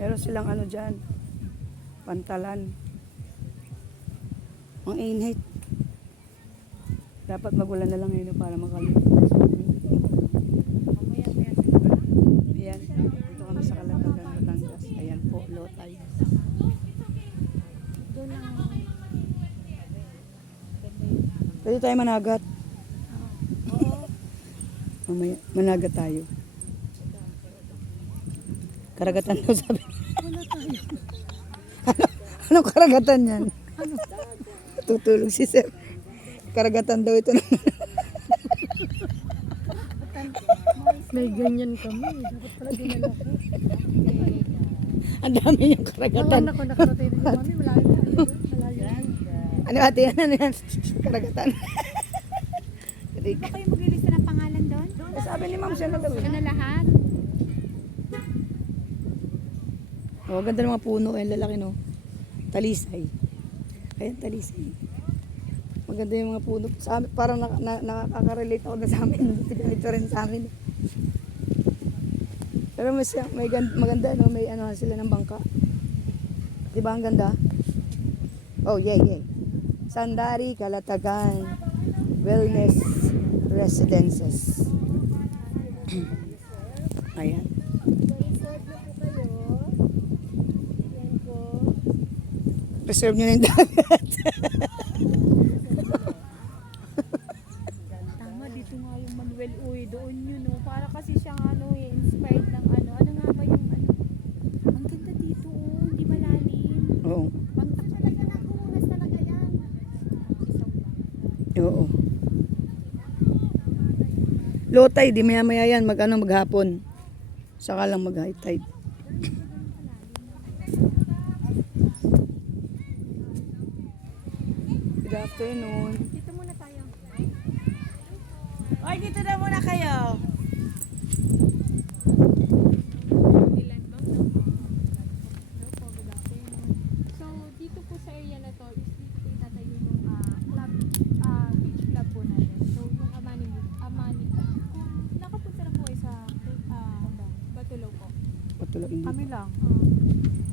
Meron silang ano dyan, pantalan. Ang init. Dapat magulan na lang ngayon para makalimutan. Ayan, dito kami sa Calatagan, Batangas. Ayan po, Lotay. Pwede tayo managat. Mamaya, managat tayo. Karagatan daw sabi. Anong karagatan yan? Tutulog si Sir. Karagatan daw ito. May ganyan kami. Dapat pala dinala ko. Ang dami yung karagatan. Ako nakarating din kami. Malayo na. Malayo. Ano ate yan? Ano yan? Karagatan. Di ba kayo maglilista ng pangalan doon? Sabi ni Ma'am siya na daw. Siya na lahat? Oh, ganda ng mga puno. Ayan, lalaki no. Talisay. Ayan, talisay. Maganda yung mga puno. Sa amin, parang nakaka-relate ako na sa amin. Ganito rin sa amin. Pero maganda, no? May ano sila ng bangka. Di ba ang ganda? Oh, yay. Sandari, Calatagan, Wellness Residences. Ayan. Preserve nyo na yung dagat. Tama, dito nga yung Manuel Uy. Doon yun, no? Para kasi siyang ano, inspired ng ano. Ano nga ba yung ano? Ang ganda dito, oh. Hindi malalim. Oo. Bangtak talaga na kumunas talaga yan. Oo. Lotay, di maya-maya yan. Maghapon. Saka lang mag-high tide. Good afternoon. Dito muna tayo. Oy, dito na muna kayo. Ilan ba? No po. Good afternoon. So, dito po sa area na to, is dito po itatayo yung club, beach club po natin. So, yung Amani. Kung nakapunta na po kayo sa Batulaw po. Patulog hindi. Kami lang.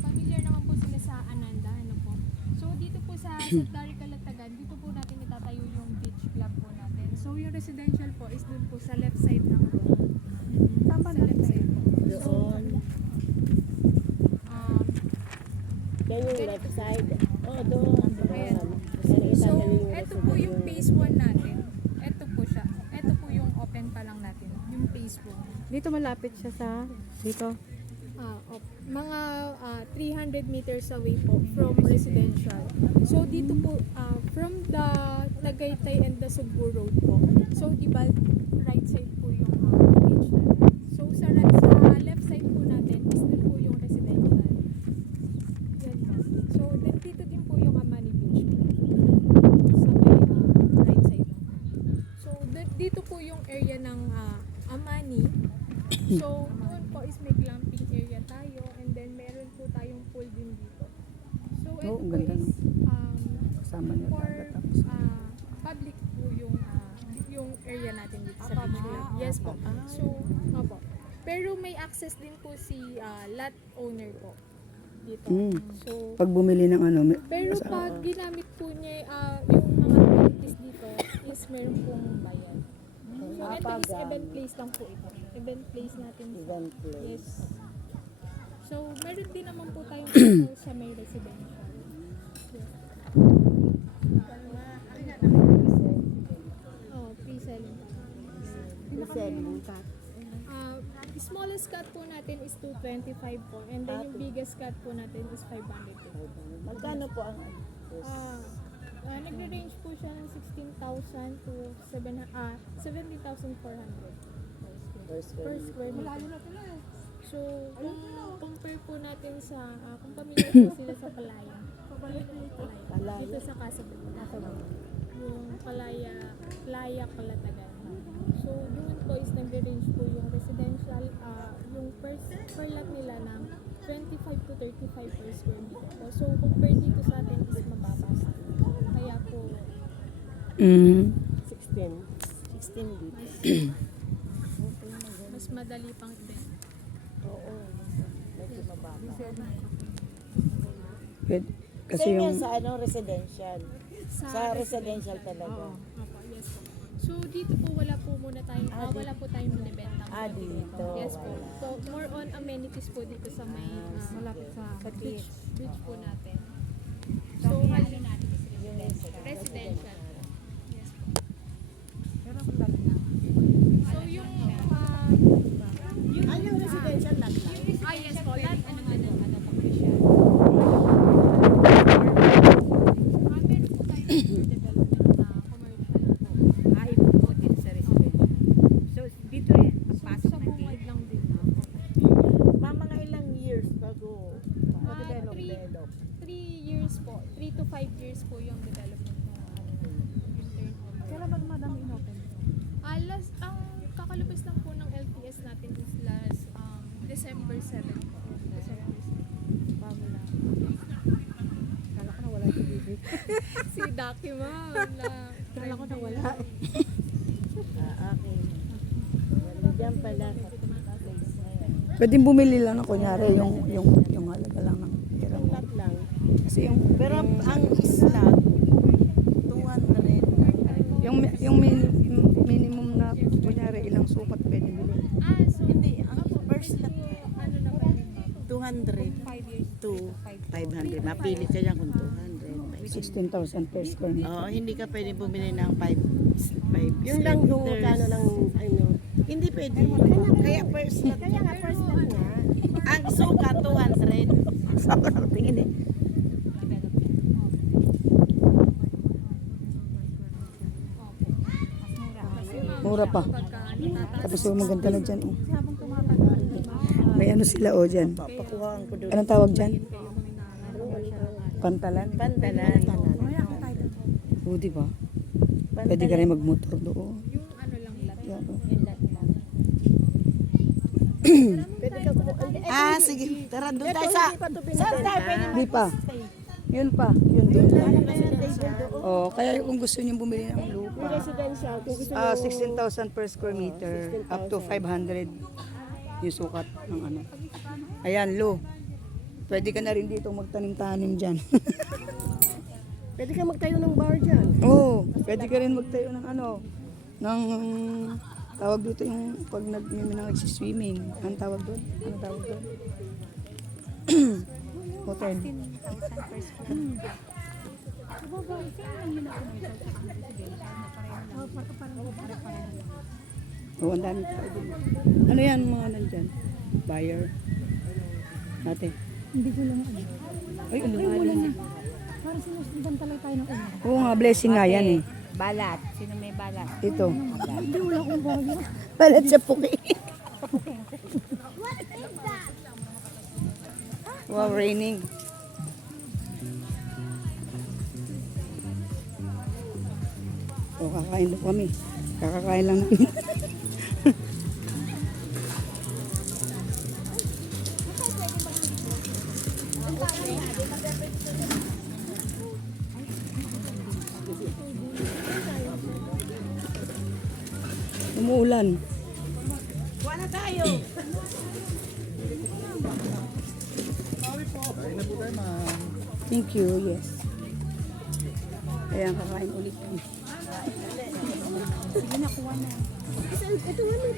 Familiar naman po sila sa Ananda, ano po. So, dito po sa Santari Calatagan, dito po natin itatayo yung beach club po natin. So, yung residential po is dun po sa left side ng road. Tama na left side po. Doon. Um, Yan yung left side. Oh, doon. Ayan. So, ito po yung phase 1 natin. Ito po siya. Ito po yung open pa lang natin. Yung phase 1. Dito malapit siya sa dito. Mga 300 meters away po from residential. So, dito po, from the Tagaytay and the Sugbo Road po. So, di ba, right side po yung beach natin. So, sa left side po natin is din po yung residential. Yan po. So, then dito din po yung Amani Beach. Sa may right side. So, dito po yung area ng Amani. So, doon po is may glamping area tayo and then meron po tayong pool din dito. So, ito Oo, po ganda, is Kasama niya for dagat tapos. public po yung area natin dito sa beach club. Yes po. So, opo. Pero may access din po si lot owner po dito. So, Pag bumili ng ano, pero pag ginamit po niya yung mga amenities dito is meron pong bayad. So, ito is event place lang po ito. Event place natin. Event place. Yes. So, meron din naman po tayong dito sa may residential. Yes. Oh, pre-selling. Selling ka. Smallest cut po natin is 225 po. And then yung biggest cut po natin is 500 po. Magkano po ang Nagre-range po siya ng 16,000 to 70,400 per square meter. So, kung compare po natin sa, kung familiar po sila sa Palaya. Dito sa Casablanca. Yung Playa Calatagan. So, doon po is nagre-range po yung residential, yung per lot nila ng 25 to 35 per square meter po. So, compare dito sa atin is mababa. Kaya po, 16 dito. mas madali pang ibenta. Oo. Medyo mababa. Kasi Same yan yung, sa ano, residential. Sa residential talaga. Opo, yes po. So dito po wala po muna tayong wala po tayong binibenta. Dito. Yes po. Wala. So more on amenities po dito sa may Malapit sa beach po natin. So hali natin is residential. Yes po. Pero flat na. So yung Yung residential lang lang. yes po, lahat ano pa siya. Meron po tayong development na commercial po. Ibukod din sa residential. So, dito rin, pasok Sa ng bungad gate. lang din na. Mga ilang years bago develop. 3 years po. 3 to 5 years po yung development ng yung turnover. Kailan ba madam inopen? Last, ang kakalabas lang po ng LTS natin is last December 7 po. December 7. Bago lang. Kala ko na wala si Bibi. Si Daki ma'am na Kala ko na wala. Okay. Diyan pala sa place na yan. pwedeng bumili lang ng kunyari yung halaga lang ng pera Yung mo. lot lang. Kasi yung, Pero ang isla, 200. yung minimum na kunyari ilang sukat pwede bili. so Hindi, ang first lot ano na po 200 5 years to 500. Mapili ka dyan kung 200. 16,000 per square meter. Oo, hindi ka pwede bumili ng 5 yung lang kung kano lang ano. Hindi pwede. Kaya first lot. Kaya nga first lot nga. Ang suka 200. Saan ko nakatingin eh. Mura pa. Tapos yung maganda na dyan. Oh. May ano sila o dyan. Pakuhaan ko doon. Anong tawag dyan? Pantalan? Pantalan. Oo, di ba? Pwede ka rin magmotor doon. yung ano lang lahat. Yan, oh. Pwede ka sige. Tara doon tayo sa... Saan tayo pwede Di pa. Yun pa. Yun doon. Oh, kaya kung gusto niyo bumili ng lupa, residential. Kung gusto 16,000 per square meter, up to 500 yung sukat ng ano. Ayan, Lo. Pwede ka na rin dito magtanim-tanim dyan. pwede ka magtayo ng bar dyan. Oo, pwede ka rin magtayo ng ano, ng tawag dito yung pag nagsiswimming. Anong tawag doon? Anong tawag doon? Hotel. Oo, ang dami tao din. Ano yan mga nandyan? Buyer. Ate. Hindi ko lang ano. Ay, ano nga yan? Parang sinusundan talaga tayo ng una. Oo nga, blessing nga yan eh. Balat. Sino may balat? Ito. Hindi, wala akong balat. Balat sa puki. Wow, raining. O, kakain na kami. Kakakain lang namin. Umuulan. Kuha na tayo. Thank you, yes. Kaya kakain ulit kami. Sige na, kuha na. Ito nga, may